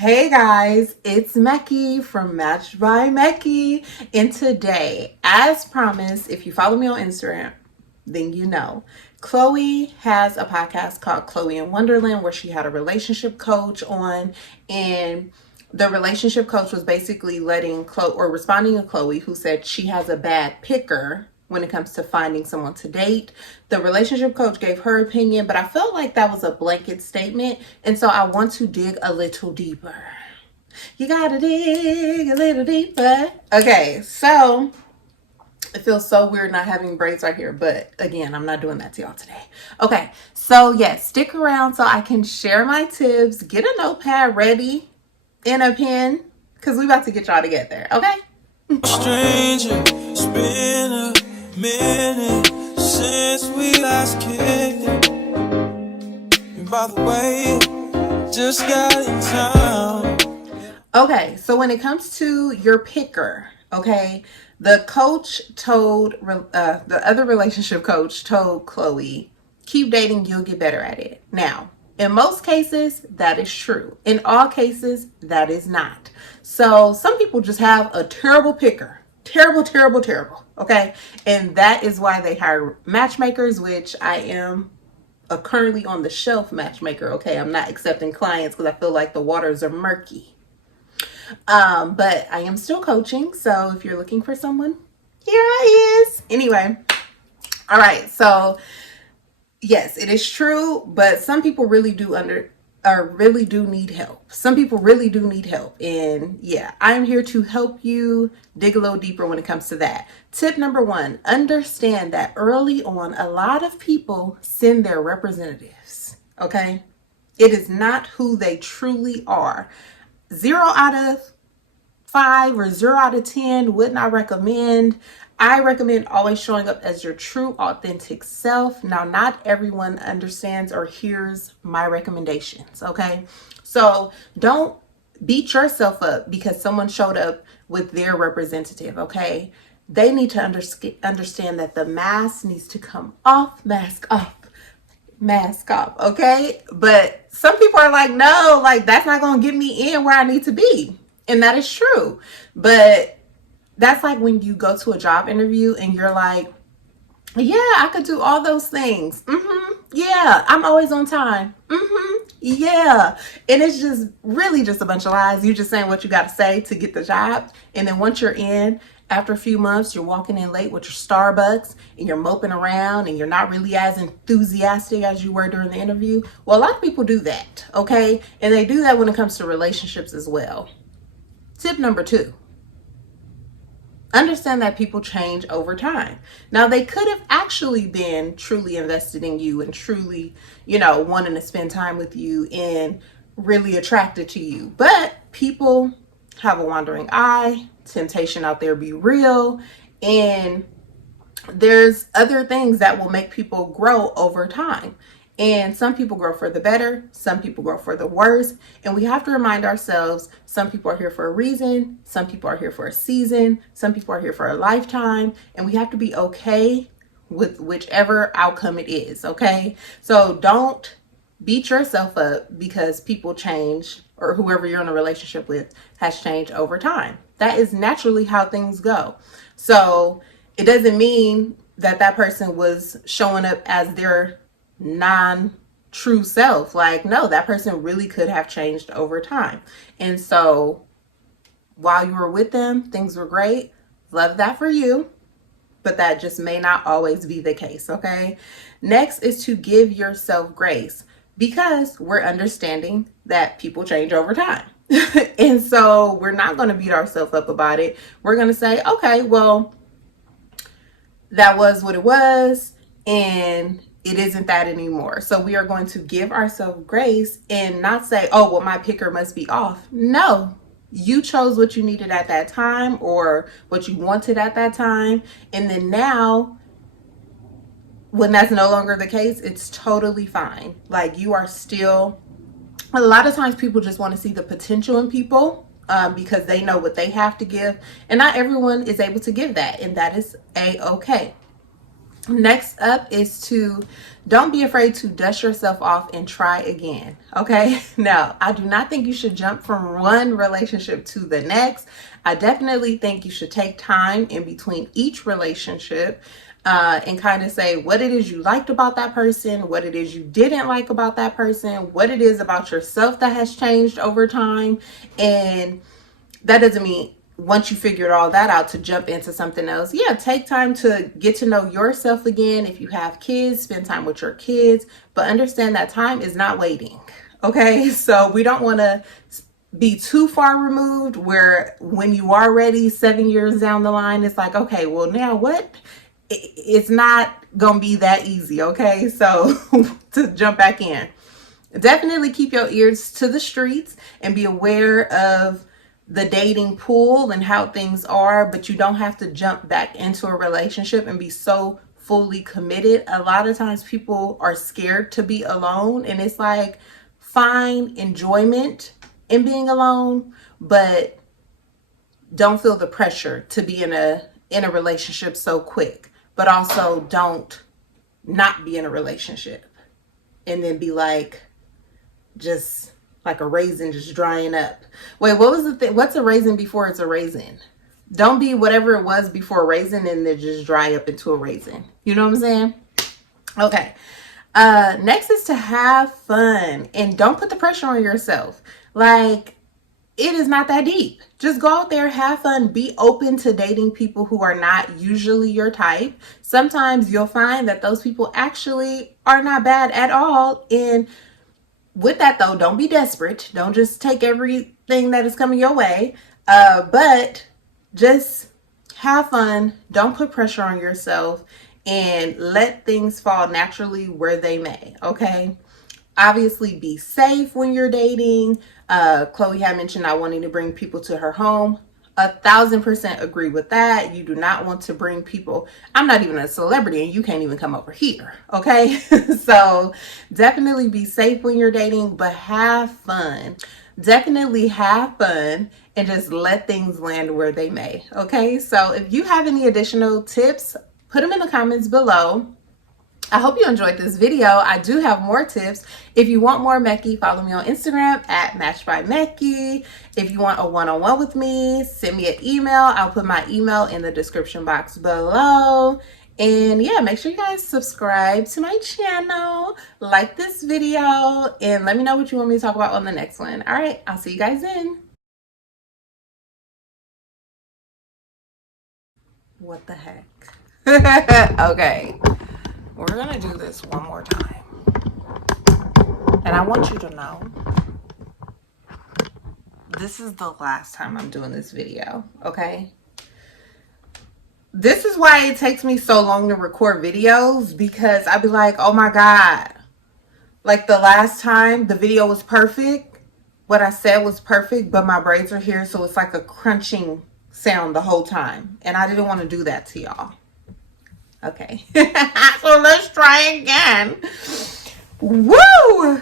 Hey guys, it's Meki from Matched by Meki. And today, as promised, if you follow me on Instagram, then you know. Chloe has a podcast called Chloe in Wonderland where she had a relationship coach on, and the relationship coach was basically letting Chloe or responding to Chloe, who said she has a bad picker when it comes to finding someone to date. The relationship coach gave her opinion, but I felt like that was a blanket statement, and so I want to dig a little deeper. You gotta dig a little deeper. Okay, so it feels so weird not having braids right here, but again, I'm not doing that to y'all today. Okay, so yes, stick around so I can share my tips, get a notepad ready and a pen, because we about to get y'all to get there, okay? Stranger, it's been a minute since we last kicked it. And by the way, just got in town. Okay, so when it comes to your picker, okay, the coach told, the other relationship coach told Chloe, keep dating, you'll get better at it. Now, in most cases, that is true. In all cases, that is not. So some people just have a terrible picker. Terrible, terrible, terrible. Okay. And that is why they hire matchmakers, which I am a currently on the shelf matchmaker. Okay. I'm not accepting clients because I feel like the waters are murky. But I am still coaching. So if you're looking for someone, here I is. Anyway. All right. So yes, it is true, but some people really do really do need help. Some people really do need help. And yeah, I'm here to help you dig a little deeper when it comes to that. Tip number one, understand that early on, a lot of people send their representatives. Okay. It is not who they truly are. 0 out of 5 or 0 out of 10 would not recommend. I recommend always showing up as your true, authentic self. Now, not everyone understands or hears my recommendations, okay? So don't beat yourself up because someone showed up with their representative, okay? They need to understand that the mask needs to come off, mask off, mask off, okay? But some people are like, no, like that's not going to get me in where I need to be. And that is true. But that's like when you go to a job interview and you're like, yeah, I could do all those things. Yeah, I'm always on time. Yeah. And it's just really just a bunch of lies. You're just saying what you got to say to get the job. And then once you're in, after a few months, you're walking in late with your Starbucks and you're moping around and you're not really as enthusiastic as you were during the interview. Well, a lot of people do that, okay? And they do that when it comes to relationships as well. Tip number two, understand that people change over time. Now, they could have actually been truly invested in you and truly, wanting to spend time with you and really attracted to you. But people have a wandering eye, temptation out there be real, and there's other things that will make people grow over time. And some people grow for the better, some people grow for the worse. And we have to remind ourselves, some people are here for a reason, some people are here for a season, some people are here for a lifetime. And we have to be okay with whichever outcome it is, okay? So don't beat yourself up because people change or whoever you're in a relationship with has changed over time. That is naturally how things go. So it doesn't mean that that person was showing up as their non-true self. Like, no, that person really could have changed over time. And so while you were with them, things were great. Love that for you. But that just may not always be the case, okay? Next is to give yourself grace because we're understanding that people change over time. And so we're not going to beat ourselves up about it. We're going to say, okay, well, that was what it was, and it isn't that anymore. So we are going to give ourselves grace and not say, oh, well, my picker must be off. No, you chose what you needed at that time or what you wanted at that time. And then now, when that's no longer the case, it's totally fine. Like, you are still, a lot of times people just want to see the potential in people. Because they know what they have to give, and not everyone is able to give that, and that is a-okay. Next up is to don't be afraid to dust yourself off and try again. Okay. Now, I do not think you should jump from one relationship to the next. I definitely think you should take time in between each relationship and kind of say what it is you liked about that person, what it is you didn't like about that person, what it is about yourself that has changed over time. And that doesn't mean once you figured all that out to jump into something else. Yeah, take time to get to know yourself again. If you have kids, spend time with your kids, but understand that time is not waiting. Okay, so we don't want to be too far removed where when you are ready 7 years down the line, it's like, okay, well, now what? It's not gonna be that easy. Okay, so to jump back in, definitely keep your ears to the streets and be aware of the dating pool and how things are, but you don't have to jump back into a relationship and be so fully committed. A lot of times people are scared to be alone, and it's like, find enjoyment in being alone, but don't feel the pressure to be in a relationship so quick. But also don't not be in a relationship and then be like, just like a raisin just drying up. Wait, what was the thing? What's a raisin before it's a raisin? Don't be whatever it was before a raisin and then just dry up into a raisin. You know what I'm saying? Okay. Next is to have fun and don't put the pressure on yourself. Like, it is not that deep. Just go out there, have fun, be open to dating people who are not usually your type. Sometimes you'll find that those people actually are not bad at all. And with that though, don't be desperate. Don't just take everything that is coming your way. But just have fun. Don't put pressure on yourself and let things fall naturally where they may. Okay. Obviously be safe when you're dating. Chloe had mentioned not wanting to bring people to her home. 1,000% agree with that. You do not want to bring people. I'm not even a celebrity and you can't even come over here. Okay. So definitely be safe when you're dating, but have fun. Definitely have fun and just let things land where they may. Okay. So if you have any additional tips, put them in the comments below. I hope you enjoyed this video. I do have more tips. If you want more Mekki, follow me on Instagram at Matched by Mekki. If you want a one-on-one with me, send me an email. I'll put my email in the description box below. And yeah, make sure you guys subscribe to my channel, like this video, and let me know what you want me to talk about on the next one. All right, I'll see you guys then. What the heck? Okay. We're gonna do this one more time. And I want you to know, this is the last time I'm doing this video, okay? This is why it takes me so long to record videos, because I'd be like, oh my God. Like the last time the video was perfect. What I said was perfect, but my braids are here, so it's like a crunching sound the whole time. And I didn't want to do that to y'all. Okay, so let's try again. Woo!